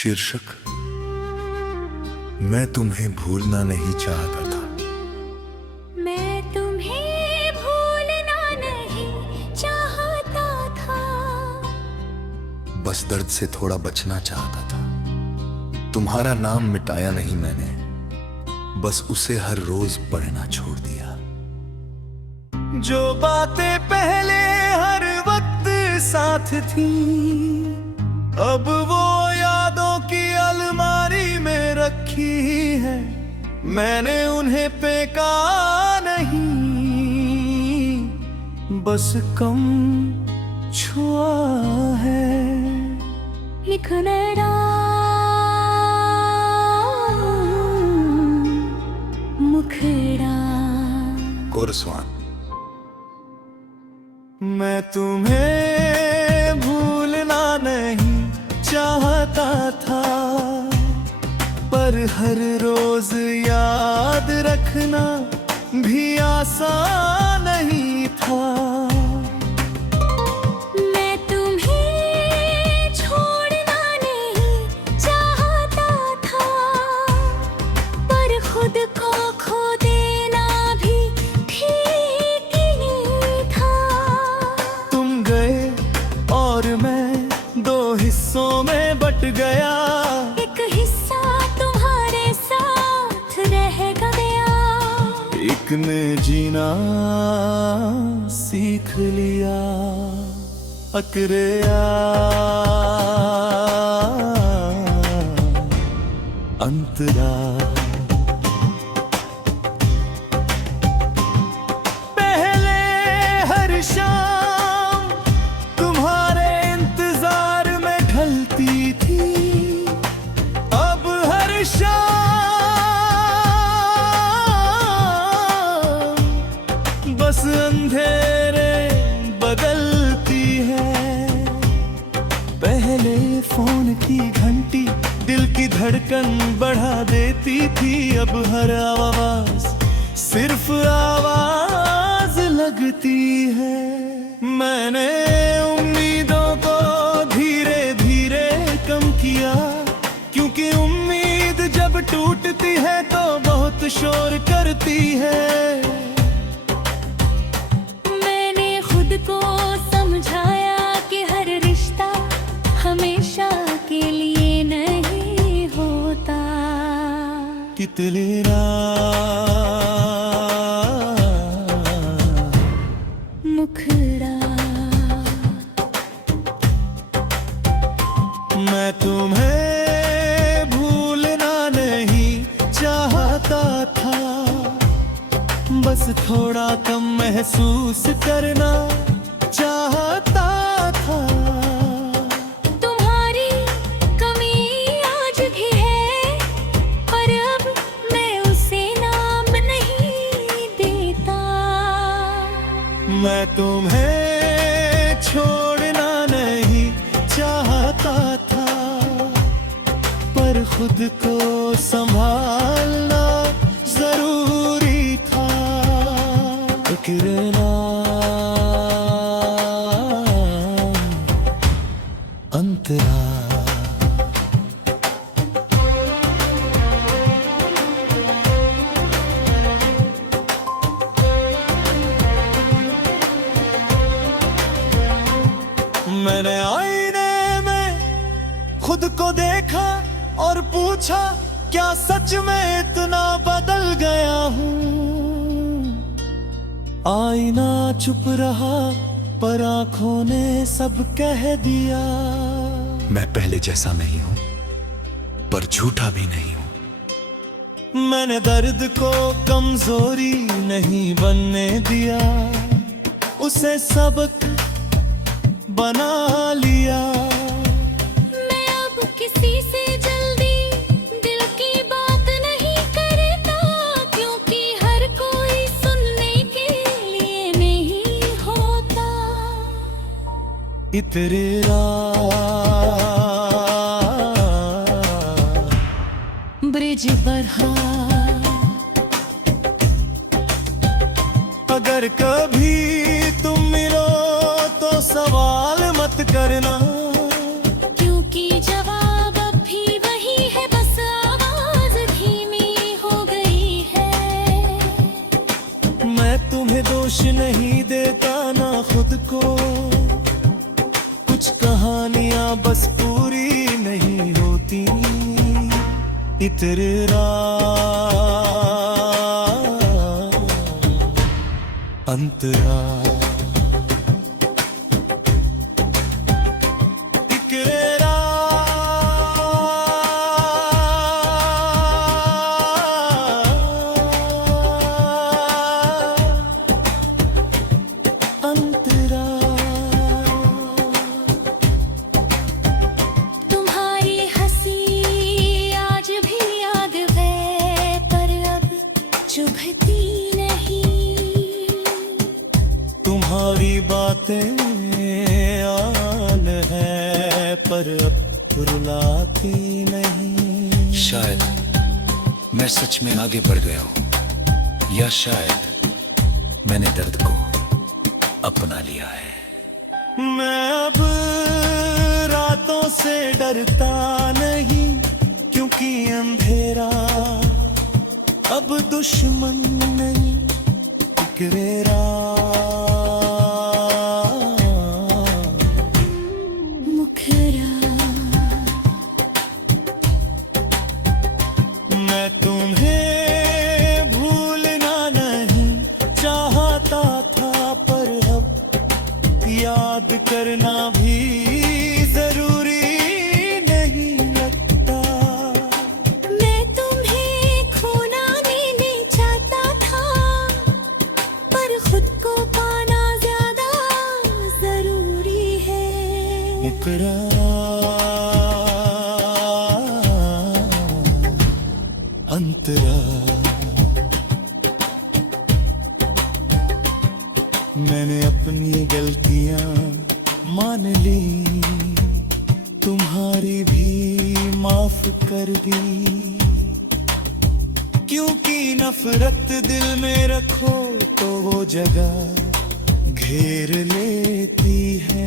शीर्षक मैं तुम्हें भूलना नहीं चाहता था। मैं तुम्हें भूलना नहीं चाहता था, बस दर्द से थोड़ा बचना चाहता था। तुम्हारा नाम मिटाया नहीं मैंने, बस उसे हर रोज पढ़ना छोड़ दिया। जो बातें पहले हर वक्त साथ थी, अब वो यादों की अलमारी में रखी है। मैंने उन्हें फेंका नहीं, बस कम छुआ है। लिखना मुखड़ा कोरस्वान। मैं तुम्हें भूलना नहीं चाहता था, पर हर रोज याद रखना भी आसान नहीं था। मैं तुम्हें छोड़ना नहीं चाहता था, पर खुद को खो देना भी ठीक नहीं था। तुम गए और मैं दो हिस्सों में बट गया। एक हिस्सा तुम्हारे साथ रह गया, एक ने जीना सीख लिया। अकरेया अंतरा। पहले हर शाम तुम्हारे इंतजार में ढलती थी, अब हर शाम बस अंधेरे बदलती है। पहले फोन की घंटी दिल की धड़कन बढ़ा देती थी, अब हर आवाज सिर्फ आवाज लगती है। मैंने उम्मीदों को धीरे धीरे कम किया, क्योंकि उम्मीद जब टूटती है तो बहुत शोर करती है। मैंने खुद को समझाया कि हर रिश्ता हमेशा के लिए नहीं होता। कितनी रात मुखड़ा मैं तुम्हें भूलना नहीं चाहता था, बस थोड़ा कम महसूस करना चाहता था। तुम्हारी कमी आज भी है, पर अब मैं उसे नाम नहीं देता। मैं तुम्हें छोड़ना नहीं चाहता था, पर खुद को संभालना जरूरी था। फिक्रना अंतरा। मैंने आईने में खुद को देखा और पूछा, क्या सच में इतना बदल गया हूँ? आईना चुप रहा, पर आंखों ने सब कह दिया। मैं पहले जैसा नहीं हूं, पर झूठा भी नहीं हूं। मैंने दर्द को कमजोरी नहीं बनने दिया, उसे सबक बना लिया। मैं अब किसी से जल्दी दिल की बात नहीं करता, क्योंकि हर कोई सुनने के लिए नहीं होता। इतरेरा ब्रिज बढ़ा, अगर कभी तुम मिलो तो सवाल मत करना, क्योंकि जवाब अब भी तेरे अंतरा तुम्हारी हंसी आज भी याद है पर अब चुभती नहीं। तुम्हारी बातें आन है पर अब रुलाती नहीं। शायद मैं सच में आगे बढ़ गया हूं, या शायद मैंने दर्द को अपना लिया है। मैं अब रातों से डरता नहीं, क्योंकि अंधेरा अब दुश्मन नहीं। फिक्रेरा मुखरा मैं तुम्हें भूलना नहीं चाहता था, पर अब याद करना भी जरूरी नहीं लगता। मैं तुम्हें खोना नहीं चाहता था, पर खुद को पाना ज्यादा जरूरी है। मुकरा अंतरा मैंने अपनी गलतियां मान ली, तुम्हारी भी माफ कर दी। क्योंकि नफरत दिल में रखो तो वो जगह घेर लेती है।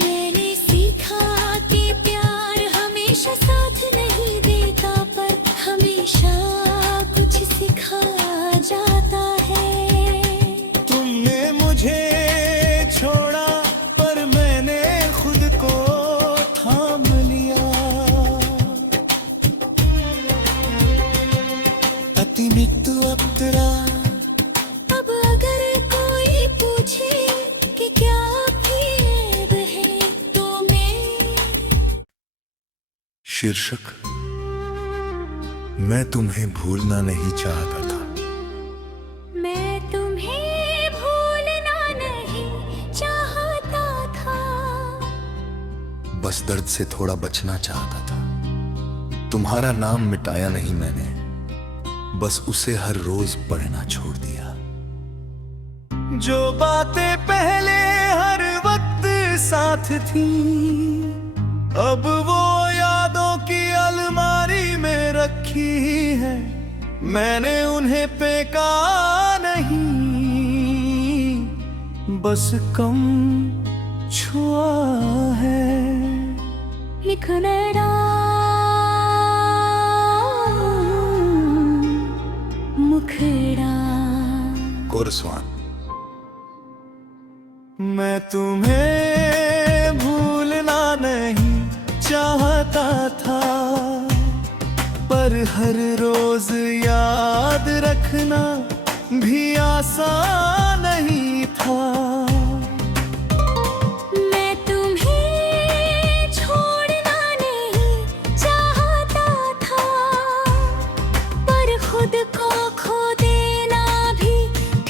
मैंने सीखा कि प्यार हमेशा साथ नहीं देता, पर हमेशा कुछ सिखा जाता है। तुमने मुझे छोड़ा पर मैंने खुद को थाम लिया। अतिमित्तु अप्तरा अब अगर कोई पूछे कि क्या भेद है तो मैं शीर्षक मैं तुम्हें भूलना नहीं चाहता था। मैं तुम्हें भूलना नहीं चाहता था, बस दर्द से थोड़ा बचना चाहता था। तुम्हारा नाम मिटाया नहीं मैंने, बस उसे हर रोज पढ़ना छोड़ दिया। जो बातें पहले हर वक्त साथ थी, अब वो यादों की अलमारी में रखी है। मैंने उन्हें फेंका नहीं, बस कम छुआ है। लिखना मुखड़ा कोरस्वान मैं तुम्हें भूलना नहीं चाहता था, पर हर रोज याद रखना भी आसान नहीं था। मैं तुम्हें छोड़ना नहीं चाहता था, पर खुद को खो देना भी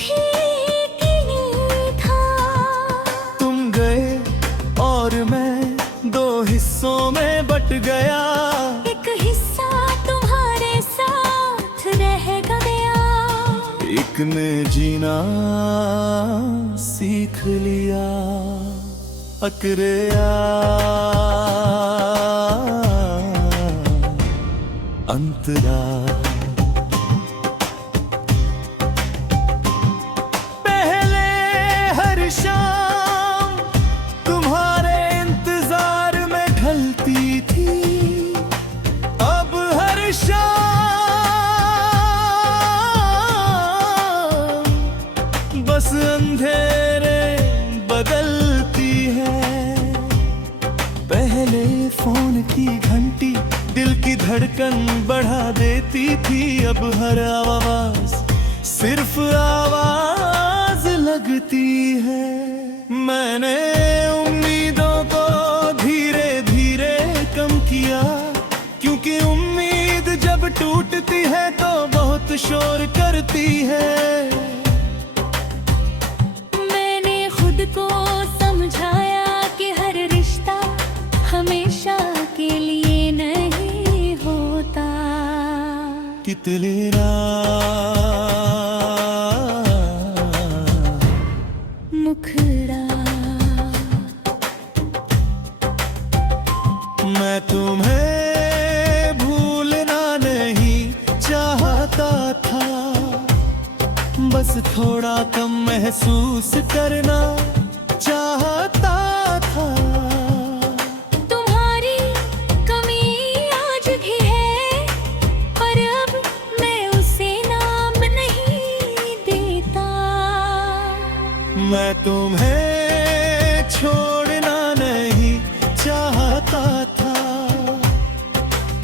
ठीक नहीं था। तुम गए और मैं दो हिस्सों में बट गया। एक हिस्सा तुम्हारे साथ रह गया, एक ने जीना सीख लिया। अकरेया अंतरा पहले हर शाम तुम्हारे इंतजार में ढलती थी, अब हर शाम बस अंधेरे बदलती है। पहले फोन की घंटी दिल की धड़कन बढ़ा देती थी, अब हर आवाज सिर्फ आवाज लगती है। मैंने उम्मीदों को धीरे धीरे कम किया, क्योंकि उम्मीद जब टूटती है तो बहुत शोर करती है। मैंने खुद को समझाया कि हर रिश्ता हमेशा के लिए नहीं होता। कितने रात मुखड़ा मैं तुम्हें भूलना नहीं चाहता था, बस थोड़ा कम महसूस करना चाहता था। तुम्हारी कमी आज भी है, पर अब मैं उसे नाम नहीं देता। मैं तुम्हें छोड़ना नहीं चाहता था,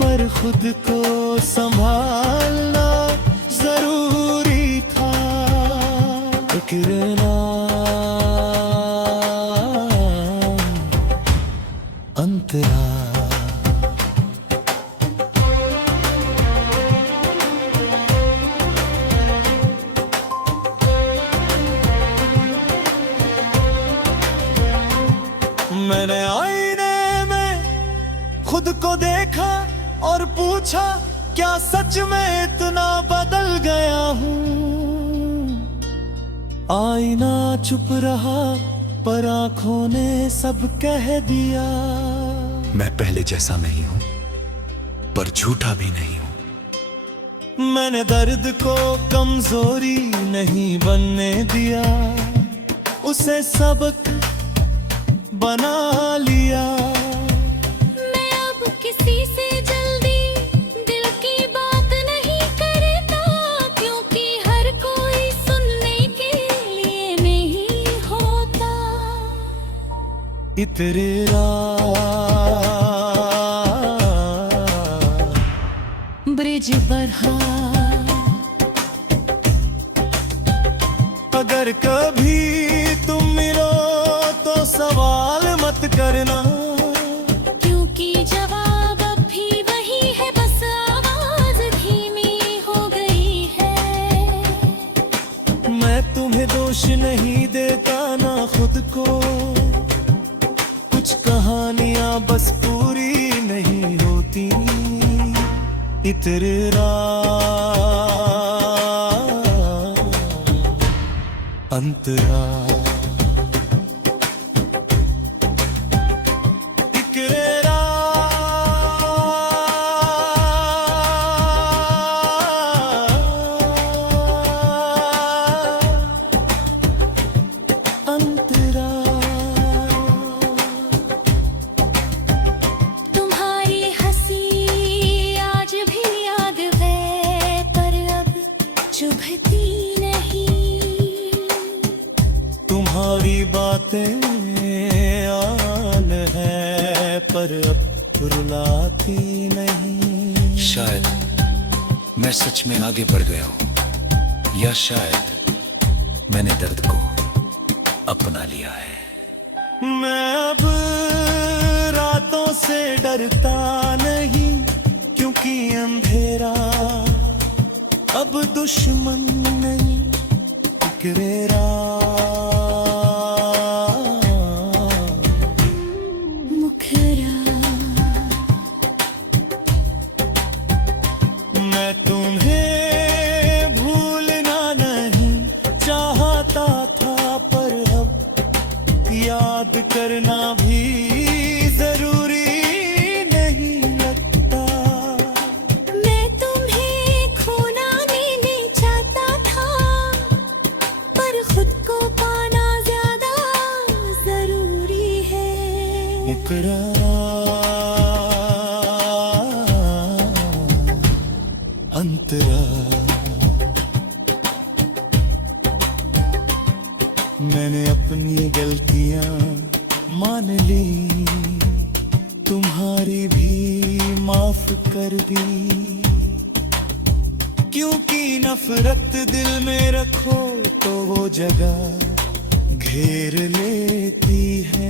पर खुद को संभालना जरूरी था। फिक्र ना अंतरा मैंने आईने में खुद को देखा और पूछा, क्या सच में इतना बदल गया हूँ? आईना चुप रहा, पर आंखों ने सब कह दिया। मैं पहले जैसा नहीं हूं, पर झूठा भी नहीं हूं। मैंने दर्द को कमजोरी नहीं बनने दिया, उसे सबक बना लिया। मैं अब किसी से जल्दी दिल की बात नहीं करता, क्योंकि हर कोई सुनने के लिए नहीं होता। इतरे रात ब्रिज बढ़ा, अगर कभी तुम मिलो तो सवाल मत करना, क्योंकि जवाब अब भी वही है, बस आवाज धीमी हो गई है। मैं तुम्हें दोष नहीं देता ना खुद को, कुछ कहानियां बस पूरी नहीं होती। इतरे अंतरा तुम्हारी हंसी आज भी याद है, पर अब चुभती नहीं। तुम्हारी बातें आन है, पर अब रुलाती नहीं। शायद मैं सच में आगे बढ़ गया हूं, या शायद मैंने दर्द को अपना लिया है। मैं अब रातों से डरता नहीं, क्योंकि अंधेरा अब दुश्मन नहीं। फिक्रेरा मुखरा मैं तुम्हें भूलना नहीं चाहता था, पर अब याद करना भी जरूरी नहीं लगता। मैं तुम्हें खोना नहीं चाहता था, पर खुद को पा तुम्हारी भी माफ कर दी, क्योंकि नफरत दिल में रखो तो वो जगह घेर लेती है।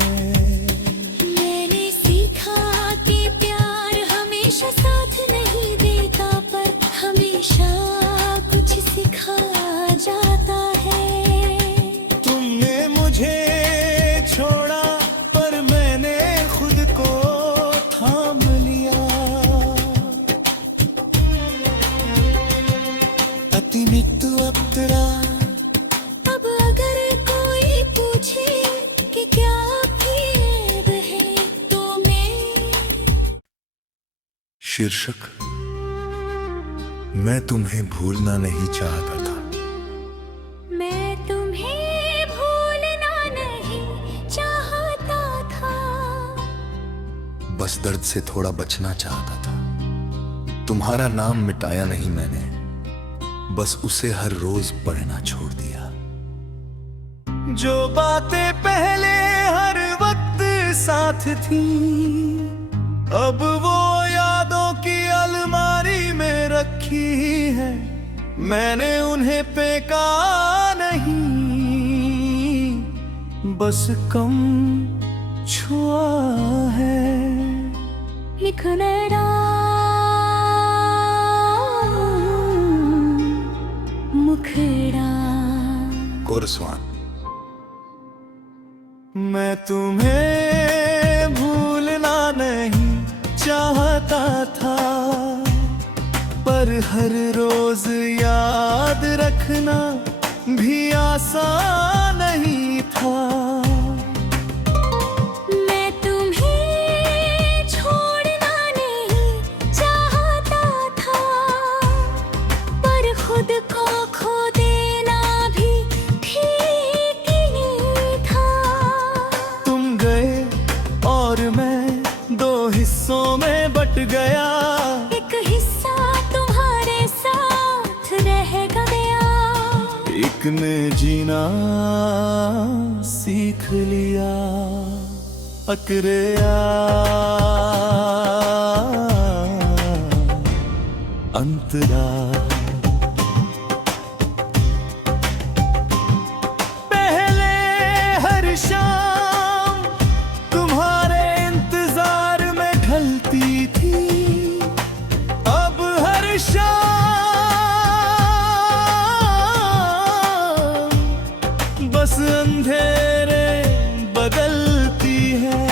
मैंने सीखा कि प्यार हमेशा साथ नहीं देता, पर हमेशा कुछ सिखा जाता है। तुमने मुझे छोड़ा पर मैंने खुद को थाम लिया। अतिमित्तु अप्तरा, अब अगर कोई पूछे कि क्या भेद है तो मैं शीर्षक मैं तुम्हें भूलना नहीं चाहता था। मैं तुम्हें भूलना नहीं चाहता था, बस दर्द से थोड़ा बचना चाहता था। तुम्हारा नाम मिटाया नहीं मैंने, बस उसे हर रोज पढ़ना छोड़ दिया। जो बातें पहले हर वक्त साथ थी, अब वो यादों की अलमारी में रखी है। मैंने उन्हें फेंका नहीं, बस कम छुआ है। लिखना मुखड़ा कोरस्वान। मैं तुम्हें भूलना नहीं चाहता था, पर हर रोज याद रखना भी आसान नहीं था। मैं तुम्हें छोड़ना नहीं चाहता था, पर खुद को खो देना भी ठीक नहीं था। तुम गए और मैं दो हिस्सों में बट गया। एक हिस्सा तुम्हारे साथ रह गया, एक ने जीना सीख लिया। अकरेया अंतरा, पहले हर शाम तुम्हारे इंतजार में ढलती थी, अब हर शाम बस अंधेरे बदलती है।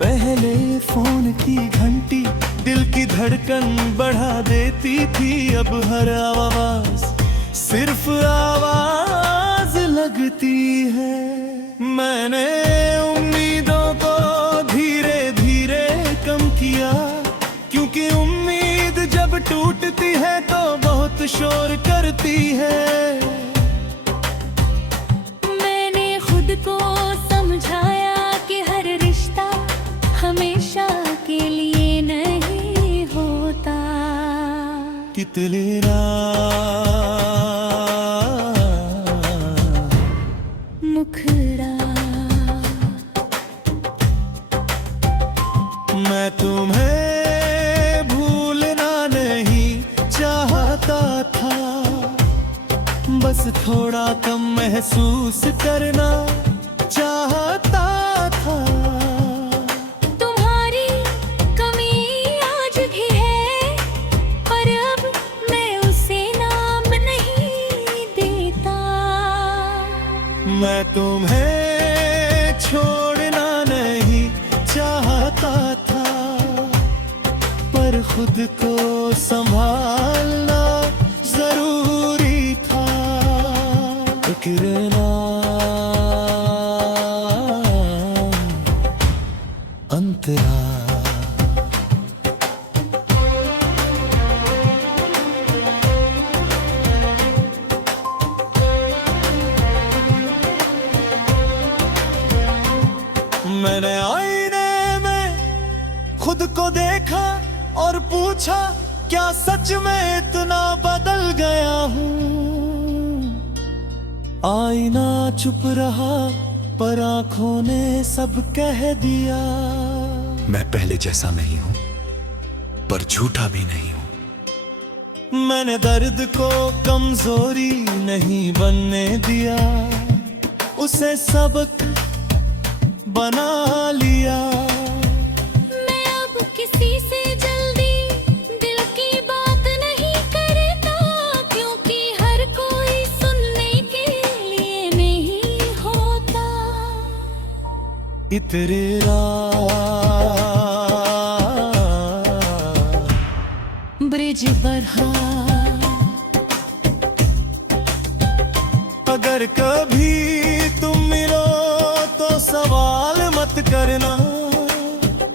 पहले फोन की घंटी दिल की धड़कन बढ़ा देती थी, अब हर आवाज सिर्फ आवाज लगती है। मैंने उम्मीदों को धीरे धीरे कम किया, क्योंकि उम्मीद जब टूटती है तो बहुत शोर करती है। मैंने खुद को समझाया कि हर रिश्ता हमेशा के लिए नहीं होता। तितलियाँ मुखड़ा, मैं तुम्हें भूलना नहीं चाहता था, बस थोड़ा कम महसूस करना चाहता था। तुम्हारी कमी आज भी है, पर अब मैं उसे नाम नहीं देता। मैं तुम्हें छोड़ना नहीं चाहता था, पर खुद को संभालना जरूरी था। गिरना अंतरा, मैंने आईने में खुद को देखा और पूछा, क्या सच में इतना बदल गया हूँ। आईना चुप रहा पर आंखों ने सब कह दिया। मैं पहले जैसा नहीं हूं, पर झूठा भी नहीं हूं। मैंने दर्द को कमजोरी नहीं बनने दिया, उसे सबक बना लिया। मैं अब किसी से जल्दी दिल की बात नहीं करता, क्योंकि हर कोई सुनने के लिए नहीं होता। इतरेरा ब्रिज बरहा, अगर कभी तुम मिलो तो सवाल मत करना,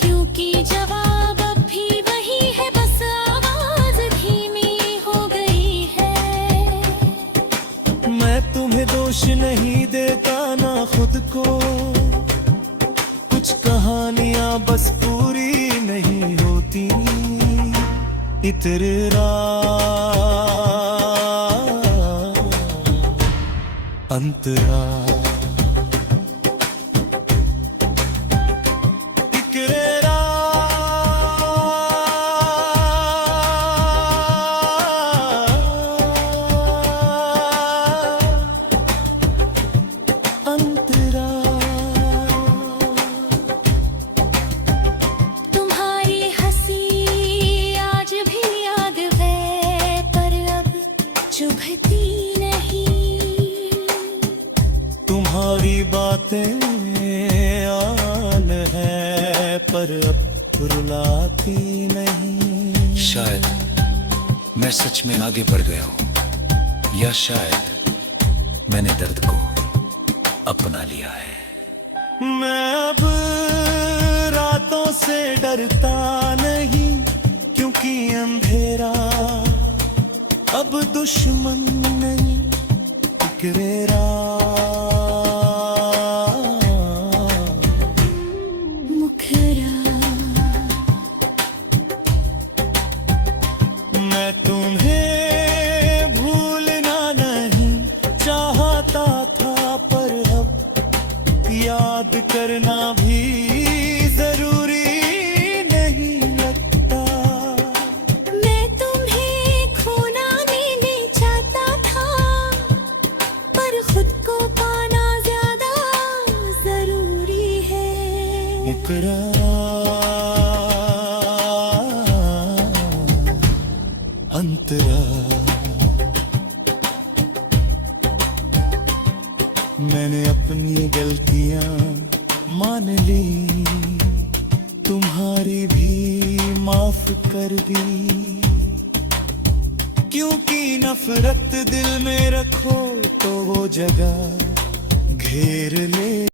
क्योंकि जवाब अब भी वही है, बस आवाज धीमी हो गई है। मैं तुम्हें दोष नहीं देता ना खुद को, कुछ कहानियां बस पूरी नहीं होती। इतरेरा अंतरा इकरेरा अंतरा। तुम्हारी हंसी आज भी याद है, पर अब चुभती नहीं। तुम्हारी बातें आन है, पर अब रुलाती नहीं। शायद मैं सच में आगे बढ़ गया हूं, या शायद मैंने दर्द को अपना लिया है। मैं अब रातों से डरता नहीं, क्योंकि अंधेरा अब दुश्मन नहीं। इकरेरा मुखरा मैं तुम्हें भूलना नहीं चाहता था, पर अब याद करना भी जरूरी नहीं लगता। मैं तुम्हें खोना नहीं चाहता था, पर खुद को पाना ज्यादा जरूरी है। मुकरा अंतरा मैंने अपनी गलतियां मान ली, तुम्हारी भी माफ कर दी। क्योंकि नफरत दिल में रखो तो वो जगह घेर ले।